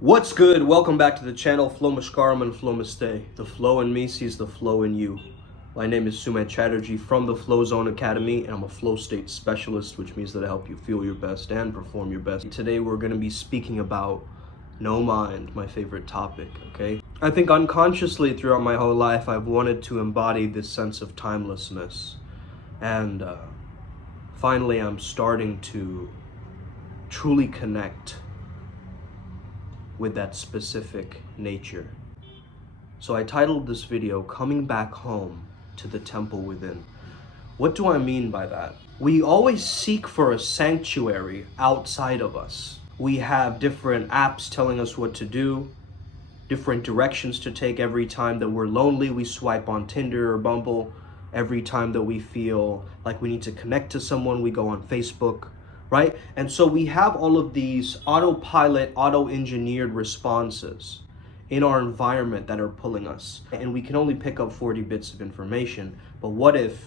What's good? Welcome back to the channel. Flow Mashkaram and Flow Mistay. The flow in me sees the flow in you. My name is Sumit Chatterjee from the Flow Zone Academy, and I'm a flow state specialist, which means that I help you feel your best and perform your best. Today we're going to be speaking about no mind, my favorite topic, okay? I think unconsciously throughout my whole life, I've wanted to embody this sense of timelessness. And finally, I'm starting to truly connect with that specific nature. So I titled this video, Coming Back Home to the Temple Within. What do I mean by that? We always seek for a sanctuary outside of us. We have different apps telling us what to do, different directions to take. Every time that we're lonely, we swipe on Tinder or Bumble. Every time that we feel like we need to connect to someone, we go on Facebook, right? And so we have all of these autopilot, auto-engineered responses in our environment that are pulling us. And we can only pick up 40 bits of information. But what if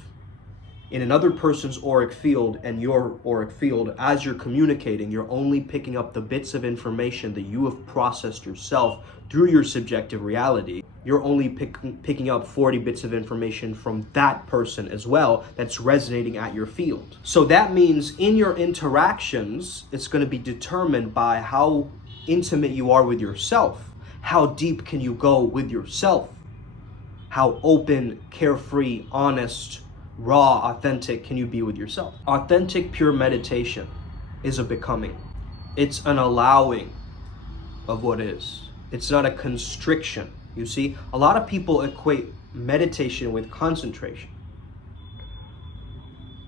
in another person's auric field and your auric field, as you're communicating, you're only picking up the bits of information that you have processed yourself through your subjective reality? You're only picking up 40 bits of information from that person as well that's resonating at your field. So that means in your interactions, it's going to be determined by how intimate you are with yourself. How deep can you go with yourself? How open, carefree, honest, raw, authentic can you be with yourself? Authentic, pure meditation is a becoming. It's an allowing of what is. It's not a constriction. You see, a lot of people equate meditation with concentration.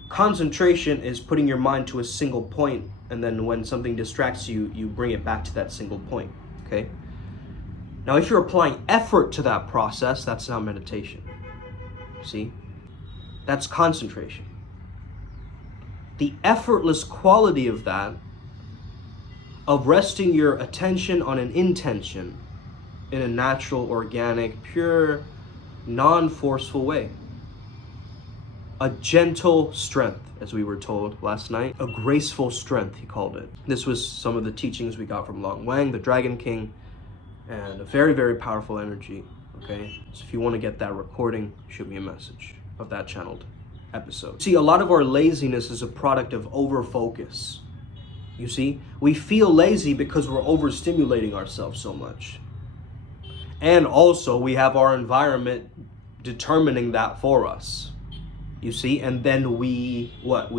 Concentration is putting your mind to a single point, and then when something distracts you, you bring it back to that single point, okay? Now, if you're applying effort to that process, that's not meditation. See? That's concentration. The effortless quality of that, of resting your attention on an intention in a natural, organic, pure, non-forceful way. A gentle strength, as we were told last night. A graceful strength, he called it. This was some of the teachings we got from Long Wang, the Dragon King, and a very, very powerful energy, okay? So if you want to get that recording, shoot me a message of that channeled episode. See, a lot of our laziness is a product of over-focus. You see, we feel lazy because we're overstimulating ourselves so much. And also we have our environment determining that for us. You see, and then we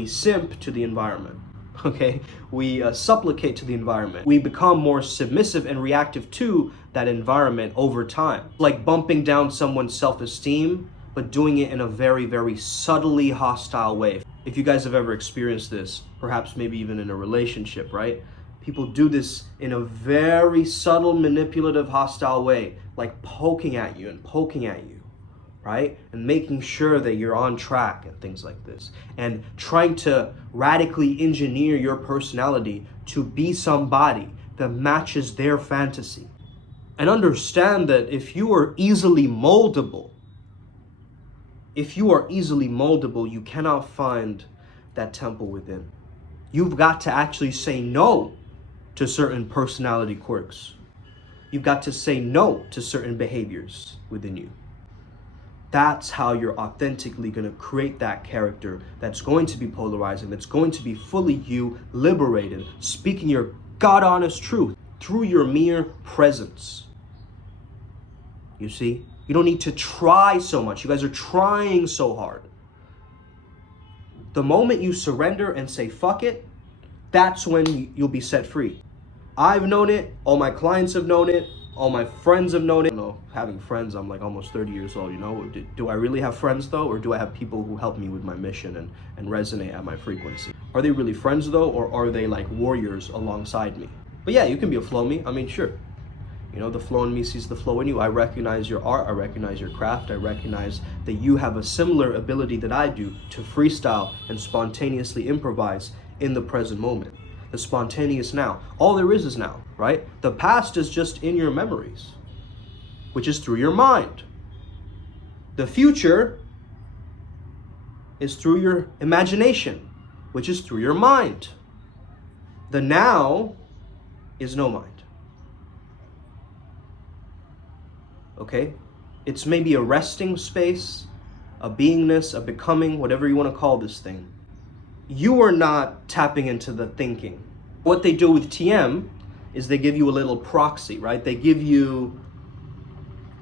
simp to the environment. Okay, we supplicate to the environment. We become more submissive and reactive to that environment over time. Like bumping down someone's self-esteem, but doing it in a very, very subtly hostile way. If you guys have ever experienced this, perhaps maybe even in a relationship, right? People do this in a very subtle, manipulative, hostile way, like poking at you, right? And making sure that you're on track and things like this. And trying to radically engineer your personality to be somebody that matches their fantasy. And understand that if you are easily moldable, you cannot find that temple within. You've got to actually say no to certain personality quirks. You've got to say no to certain behaviors within you. That's how you're authentically going to create that character that's going to be polarizing, that's going to be fully you, liberated, speaking your God-honest truth through your mere presence. You see? You don't need to try so much. You guys are trying so hard. The moment you surrender and say, fuck it, that's when you'll be set free. I've known it. All my clients have known it. All my friends have known it. You know, having friends, I'm like almost 30 years old, you know. Do I really have friends though? Or do I have people who help me with my mission and resonate at my frequency? Are they really friends though? Or are they like warriors alongside me? But yeah, you can be a flow me. I mean, sure. You know, the flow in me sees the flow in you. I recognize your art. I recognize your craft. I recognize that you have a similar ability that I do to freestyle and spontaneously improvise in the present moment. The spontaneous now. All there is now, right? The past is just in your memories, which is through your mind. The future is through your imagination, which is through your mind. The now is no mind. okay? It's maybe a resting space, a beingness, a becoming, whatever you want to call this thing. You are not tapping into the thinking. What they do with TM is they give you a little proxy, right? They give you,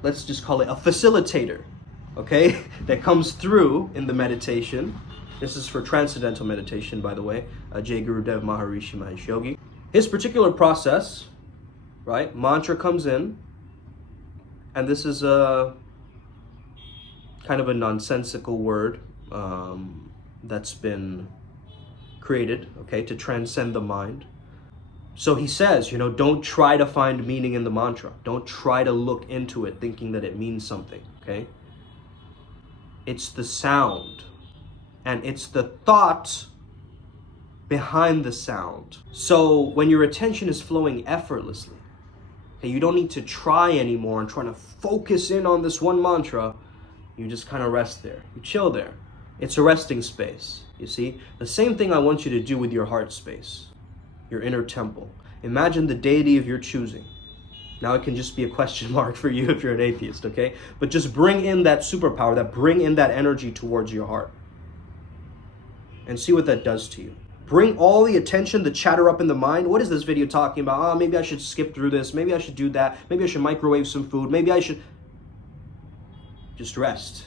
let's just call it a facilitator, okay? That comes through in the meditation. This is for transcendental meditation, by the way. Jai Gurudev Maharishi Mahesh Yogi. His particular process, right? Mantra comes in, and this is a kind of a nonsensical word that's been created, okay, to transcend the mind. So he says, you know, don't try to find meaning in the mantra. Don't try to look into it thinking that it means something, okay? It's the sound, and it's the thought behind the sound. So when your attention is flowing effortlessly, okay, you don't need to try anymore and trying to focus in on this one mantra. You just kind of rest there. You chill there. It's a resting space, you see? The same thing I want you to do with your heart space, your inner temple. Imagine the deity of your choosing. Now it can just be a question mark for you if you're an atheist, okay? But just bring in that superpower, bring in that energy towards your heart. And see what that does to you. Bring all the attention, the chatter up in the mind. What is this video talking about? Oh, maybe I should skip through this. Maybe I should do that. Maybe I should microwave some food. Maybe I should... Just rest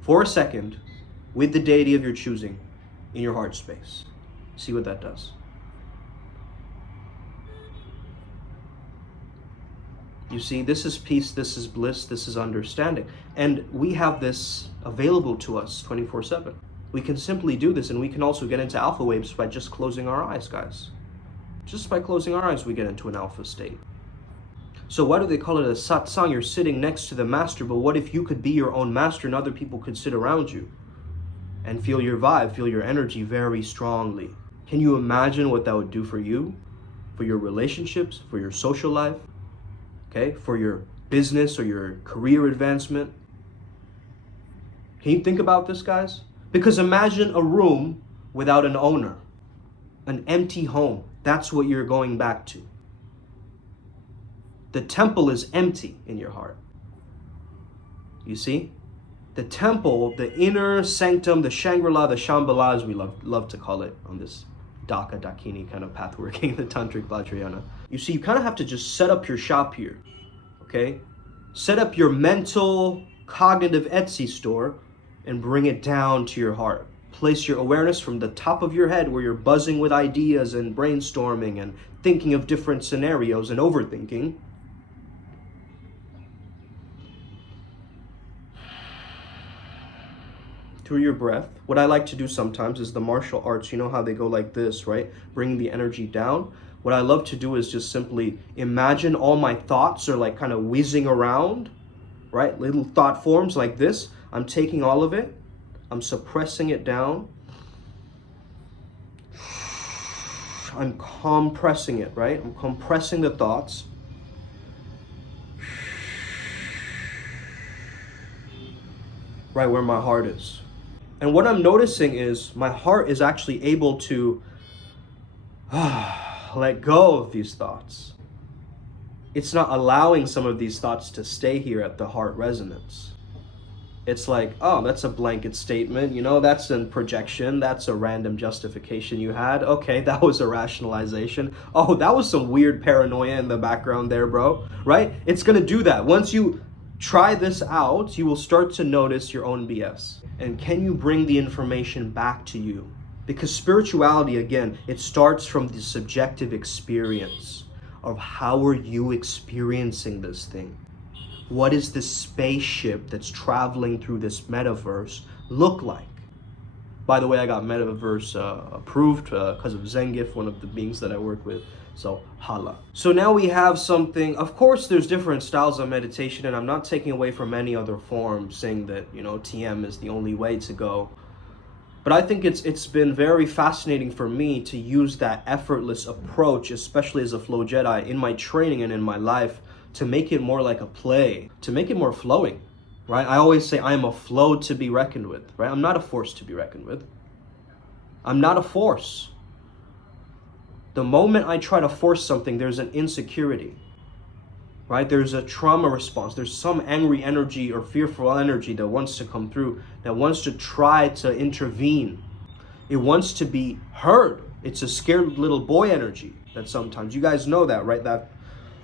for a second with the deity of your choosing in your heart space. See what that does. You see, this is peace, this is bliss, this is understanding. And we have this available to us 24/7. We can simply do this, and we can also get into alpha waves by just closing our eyes, guys. Just by closing our eyes, we get into an alpha state. So why do they call it a satsang? You're sitting next to the master, but what if you could be your own master and other people could sit around you and feel your vibe, feel your energy very strongly? Can you imagine what that would do for you, for your relationships, for your social life, okay, for your business or your career advancement? Can you think about this, guys? Because imagine a room without an owner, an empty home. That's what you're going back to. The temple is empty in your heart. You see? The temple, the inner sanctum, the Shangri-La, the Shambhala, as we love to call it on this Dhaka, Dakini kind of path working, the Tantric Vajrayana. You see, you kind of have to just set up your shop here, okay? Set up your mental, cognitive Etsy store and bring it down to your heart. Place your awareness from the top of your head where you're buzzing with ideas and brainstorming and thinking of different scenarios and overthinking. Through your breath. What I like to do sometimes is the martial arts, you know how they go like this, right? Bringing the energy down. What I love to do is just simply imagine all my thoughts are like kind of whizzing around, right? Little thought forms like this. I'm taking all of it. I'm suppressing it down. I'm compressing it, right? I'm compressing the thoughts. Right where my heart is. And what I'm noticing is my heart is actually able to let go of these thoughts. It's not allowing some of these thoughts to stay here at the heart resonance. It's like, oh, that's a blanket statement, you know, that's a projection, that's a random justification you had. Okay, that was a rationalization. Oh, that was some weird paranoia in the background there, bro, right? It's gonna do that. Once you try this out, you will start to notice your own BS. And can you bring the information back to you? Because spirituality, again, it starts from the subjective experience of how are you experiencing this thing? What is this spaceship that's traveling through this metaverse look like? By the way, I got metaverse approved because of Zengif, one of the beings that I work with. So, hala. So now we have something, of course there's different styles of meditation, and I'm not taking away from any other form saying that, you know, TM is the only way to go. But I think it's been very fascinating for me to use that effortless approach, especially as a flow Jedi, in my training and in my life, to make it more like a play, to make it more flowing, right? I always say I am a flow to be reckoned with, right? I'm not a force to be reckoned with. I'm not a force. The moment I try to force something, there's an insecurity. right? There's a trauma response. There's some angry energy or fearful energy that wants to come through, that wants to try to intervene. It wants to be heard. It's a scared little boy energy that sometimes, you guys know that, right? That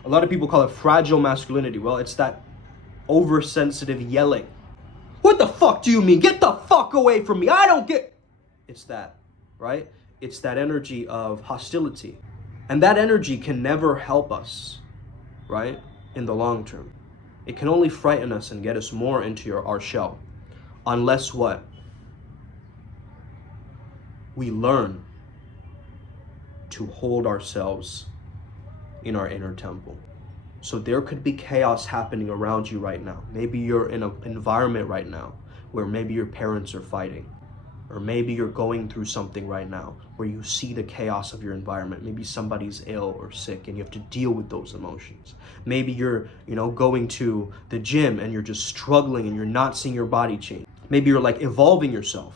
a lot of people call it fragile masculinity. Well, it's that oversensitive yelling. What the fuck do you mean? Get the fuck away from me. I don't get. It's that, right? It's that energy of hostility. And that energy can never help us, right? In the long term. It can only frighten us and get us more into our shell. Unless what? We learn to hold ourselves in our inner temple. So there could be chaos happening around you right now. Maybe you're in an environment right now where maybe your parents are fighting, or maybe you're going through something right now where you see the chaos of your environment. Maybe somebody's ill or sick and you have to deal with those emotions. Maybe you're, going to the gym and you're just struggling and you're not seeing your body change. Maybe you're like evolving yourself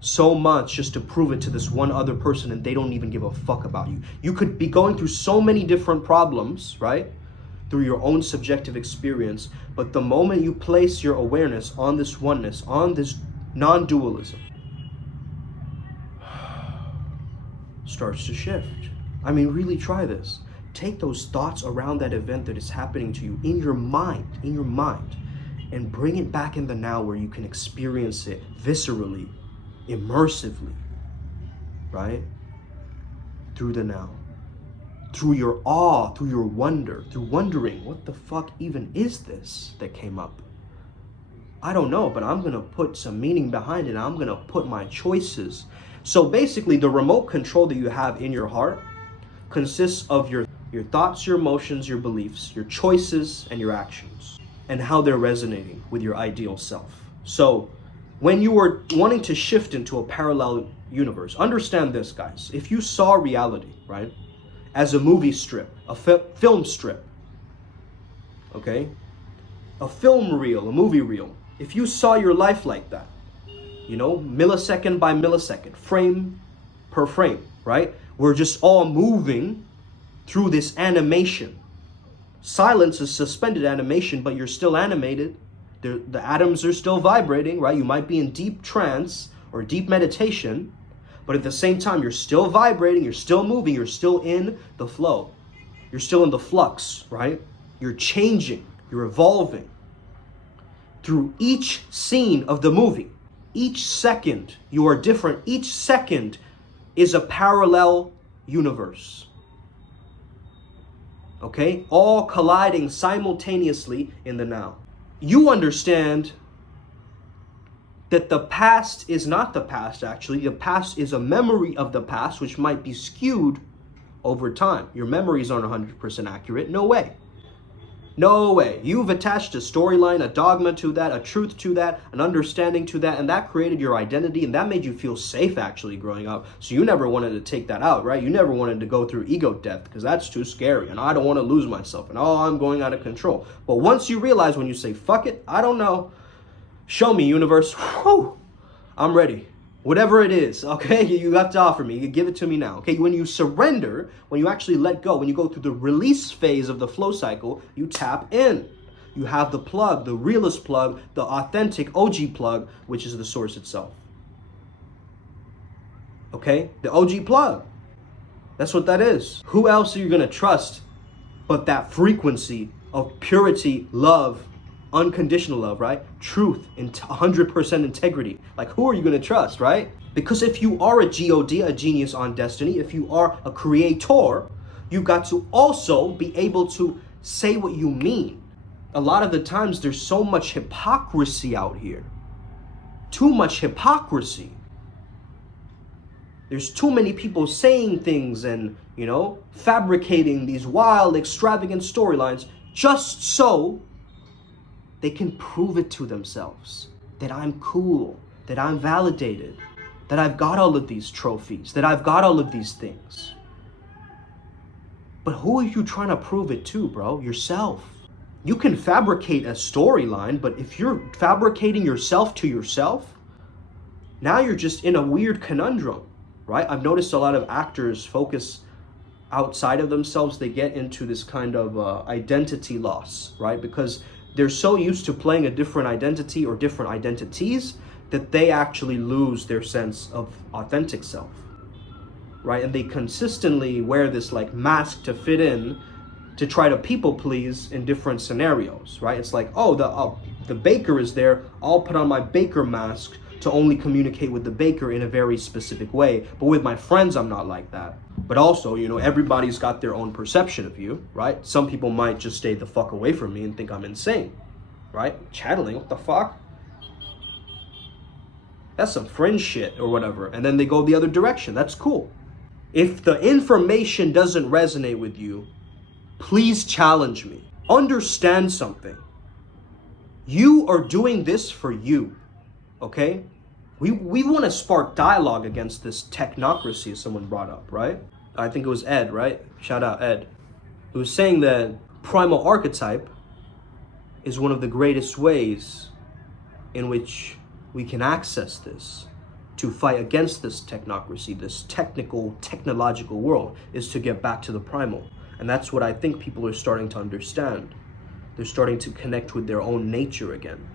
so much just to prove it to this one other person and they don't even give a fuck about you. You could be going through so many different problems, right? Through your own subjective experience. But the moment you place your awareness on this oneness, on this non-dualism, starts to shift. I mean, really try this. Take those thoughts around that event that is happening to you in your mind, and bring it back in the now where you can experience it viscerally, immersively, right? Through the now. Through your awe, through your wonder, through wondering, what the fuck even is this that came up? I don't know, but I'm going to put some meaning behind it. I'm going to put my choices. So basically, the remote control that you have in your heart consists of your thoughts, your emotions, your beliefs, your choices, and your actions, and how they're resonating with your ideal self. So when you are wanting to shift into a parallel universe, understand this, guys. If you saw reality, right, as a movie strip, a film strip, okay? A film reel, a movie reel. If you saw your life like that, millisecond by millisecond, frame per frame, right? We're just all moving through this animation. Silence is suspended animation, but you're still animated. The atoms are still vibrating, right? You might be in deep trance or deep meditation, but at the same time, you're still vibrating, you're still moving, you're still in the flow. You're still in the flux, right? You're changing, you're evolving. Through each scene of the movie, each second, you are different. Each second is a parallel universe. Okay? All colliding simultaneously in the now. You understand that the past is not the past, actually. The past is a memory of the past, which might be skewed over time. Your memories aren't 100% accurate. No way. No way. You've attached a storyline, a dogma to that, a truth to that, an understanding to that, and that created your identity, and that made you feel safe, actually, growing up. So you never wanted to take that out, right? You never wanted to go through ego death, because that's too scary, and I don't want to lose myself, and I'm going out of control. But once you realize, when you say, fuck it, I don't know, show me, universe, whew, I'm ready. Whatever it is, okay, you have to offer me, you give it to me now, okay? When you surrender, when you actually let go, when you go through the release phase of the flow cycle, you tap in. You have the plug, the realest plug, the authentic OG plug, which is the source itself. Okay? The OG plug. That's what that is. Who else are you gonna trust but that frequency of purity, love, unconditional love, right? Truth, 100% integrity. Like, who are you going to trust, right? Because if you are a God, a genius on destiny, if you are a creator, you've got to also be able to say what you mean. A lot of the times there's so much hypocrisy out here. Too much hypocrisy. There's too many people saying things and, fabricating these wild, extravagant storylines just so they can prove it to themselves, that I'm cool, that I'm validated, that I've got all of these trophies, that I've got all of these things. But who are you trying to prove it to, bro? Yourself. You can fabricate a storyline, but if you're fabricating yourself to yourself, now you're just in a weird conundrum, right? I've noticed a lot of actors focus, outside of themselves, they get into this kind of identity loss, right? Because they're so used to playing a different identity or different identities that they actually lose their sense of authentic self, right? And they consistently wear this like mask to fit in, to try to people please in different scenarios, right? It's like, oh, the baker is there, I'll put on my baker mask to only communicate with the baker in a very specific way. But with my friends, I'm not like that. But also, you know, everybody's got their own perception of you, right? Some people might just stay the fuck away from me and think I'm insane, right? Channeling, what the fuck? That's some fringe shit or whatever. And then they go the other direction. That's cool. If the information doesn't resonate with you, please challenge me. Understand something. You are doing this for you, okay? We want to spark dialogue against this technocracy someone brought up, right? I think it was Ed, right? Shout out Ed. He was saying that primal archetype is one of the greatest ways in which we can access this to fight against this technocracy, this technological world, is to get back to the primal. And that's what I think people are starting to understand. They're starting to connect with their own nature again.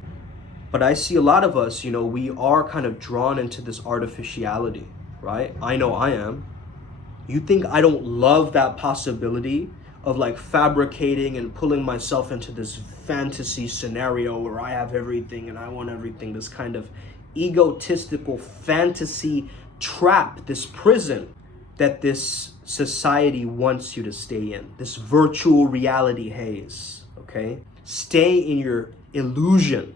But I see a lot of us, you know, we are kind of drawn into this artificiality, right? I know I am. You think I don't love that possibility of like fabricating and pulling myself into this fantasy scenario where I have everything and I want everything, this kind of egotistical fantasy trap, this prison that this society wants you to stay in, this virtual reality haze, okay? Stay in your illusion.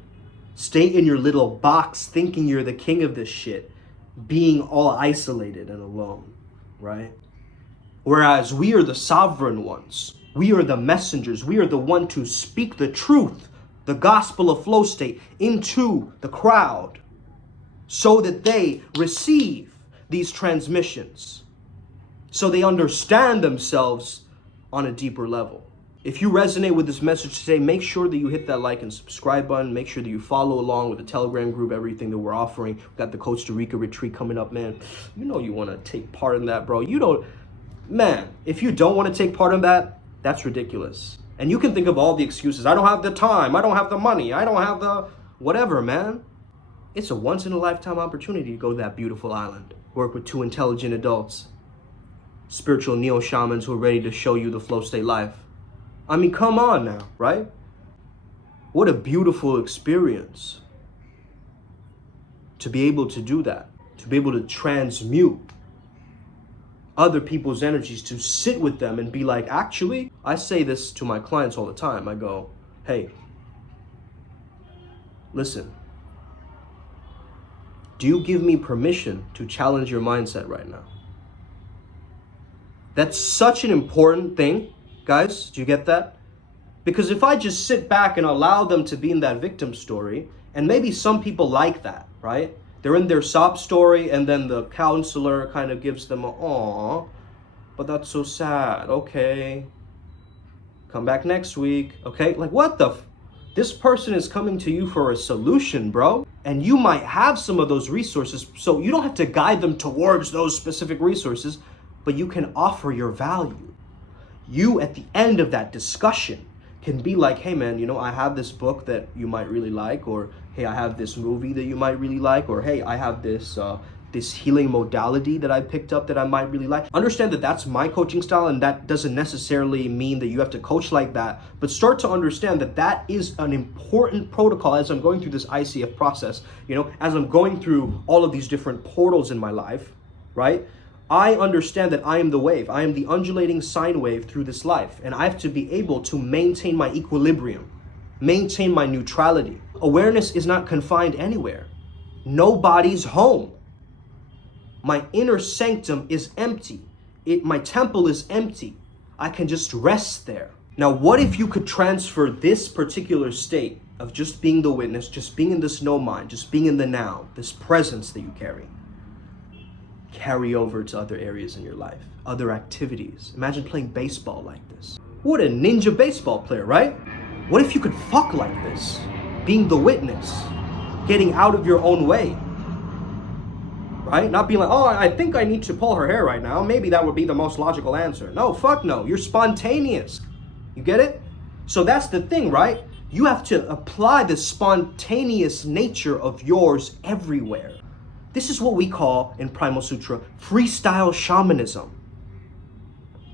Stay in your little box thinking you're the king of this shit, being all isolated and alone, right? Whereas we are the sovereign ones. We are the messengers. We are the one to speak the truth, the gospel of flow state into the crowd so that they receive these transmissions, so they understand themselves on a deeper level. If you resonate with this message today, make sure that you hit that like and subscribe button. Make sure that you follow along with the Telegram group, everything that we're offering. We've got the Costa Rica retreat coming up, man. You know you want to take part in that, bro. You don't, man, if you don't want to take part in that, that's ridiculous. And you can think of all the excuses. I don't have the time. I don't have the money. I don't have the whatever, man. It's a once-in-a-lifetime opportunity to go to that beautiful island. Work with 2 intelligent adults, spiritual neo-shamans who are ready to show you the flow state life. I mean, come on now, right? What a beautiful experience to be able to do that, to be able to transmute other people's energies, to sit with them and be like, actually, I say this to my clients all the time. I go, hey, listen, do you give me permission to challenge your mindset right now? That's such an important thing. Guys, do you get that? Because if I just sit back and allow them to be in that victim story, and maybe some people like that, right? They're in their sob story and then the counselor kind of gives them a, aw, but that's so sad. Okay. Come back next week. Okay. Like what the this person is coming to you for a solution, bro. And you might have some of those resources. So you don't have to guide them towards those specific resources, but you can offer your value. You, at the end of that discussion, can be like, hey man, you know, I have this book that you might really like, or hey, I have this movie that you might really like, or hey, I have this this healing modality that I picked up that I might really like. Understand that that's my coaching style, and that doesn't necessarily mean that you have to coach like that, but start to understand that that is an important protocol as I'm going through this ICF process, you know, as I'm going through all of these different portals in my life, right? I understand that I am the wave. I am the undulating sine wave through this life. And I have to be able to maintain my equilibrium, maintain my neutrality. Awareness is not confined anywhere. Nobody's home. My inner sanctum is empty. My temple is empty. I can just rest there. Now, what if you could transfer this particular state of just being the witness, just being in this no mind, just being in the now, this presence that you carry over to other areas in your life, other activities. Imagine playing baseball like this. What a ninja baseball player, right? What if you could fuck like this? Being the witness, getting out of your own way, right? Not being like, oh, I think I need to pull her hair right now. Maybe that would be the most logical answer. No, fuck no. You're spontaneous. You get it? So that's the thing, right? You have to apply the spontaneous nature of yours everywhere. This is what we call in Primal Sutra freestyle shamanism.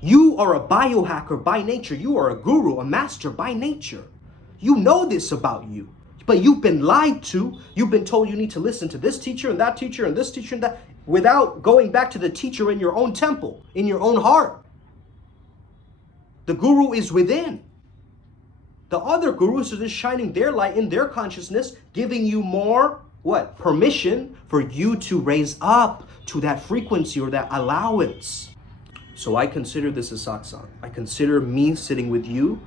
You are a biohacker by nature. You are a guru, a master by nature. You know this about you, but you've been lied to. You've been told you need to listen to this teacher and that teacher and this teacher and that without going back to the teacher in your own temple, in your own heart. The guru is within. The other gurus are just shining their light in their consciousness, giving you more, what? Permission for you to raise up to that frequency or that allowance. So I consider this a satsang. I consider me sitting with you.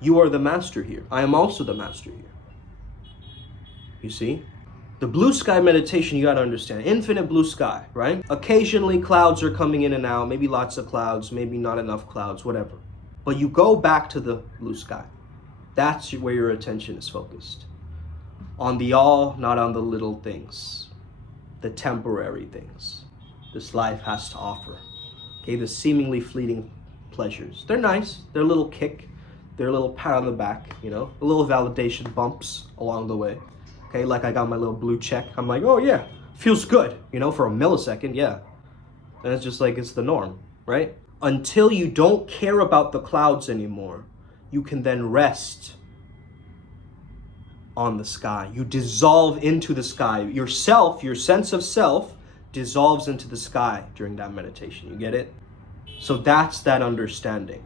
You are the master here. I am also the master here. You see? The blue sky meditation, you got to understand. Infinite blue sky, right? Occasionally clouds are coming in and out. Maybe lots of clouds, maybe not enough clouds, whatever. But you go back to the blue sky. That's where your attention is focused. On the all, not on the little things. The temporary things this life has to offer. Okay, the seemingly fleeting pleasures. They're nice. They're a little kick. They're a little pat on the back, you know, a little validation bumps along the way. Okay, like I got my little blue check. I'm like, oh yeah, feels good, you know, for a millisecond, yeah. And it's just like, it's the norm, right? Until you don't care about the clouds anymore, you can then rest on the sky. You dissolve into the sky. Yourself, your sense of self, dissolves into the sky during that meditation. You get it? So that's that understanding.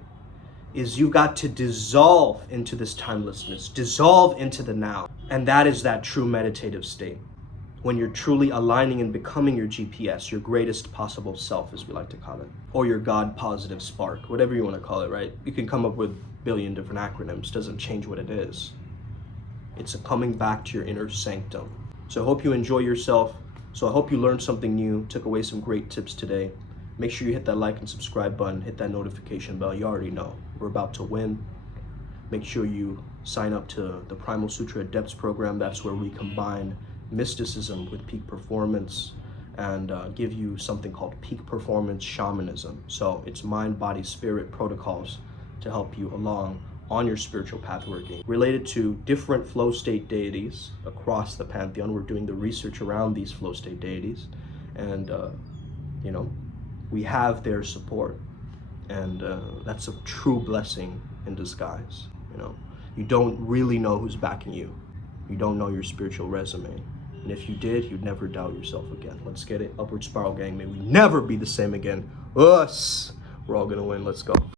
Is you got to dissolve into this timelessness, dissolve into the now. And that is that true meditative state. When you're truly aligning and becoming your GPS, your greatest possible self, as we like to call it, or your God positive spark, whatever you want to call it, right? You can come up with a billion different acronyms, doesn't change what it is. It's a coming back to your inner sanctum. So I hope you enjoy yourself. So I hope you learned something new, took away some great tips today. Make sure you hit that like and subscribe button, hit that notification bell. You already know, we're about to win. Make sure you sign up to the Primal Sutra Adepts program. That's where we combine mysticism with peak performance and give you something called peak performance shamanism. So it's mind, body, spirit protocols to help you along on your spiritual path working. Related to different flow state deities across the pantheon, we're doing the research around these flow state deities, and you know, we have their support, and that's a true blessing in disguise. You know, you don't really know who's backing you. You don't know your spiritual resume. And if you did, you'd never doubt yourself again. Let's get it. Upward Spiral Gang, may we never be the same again. Us! We're all gonna win. Let's go.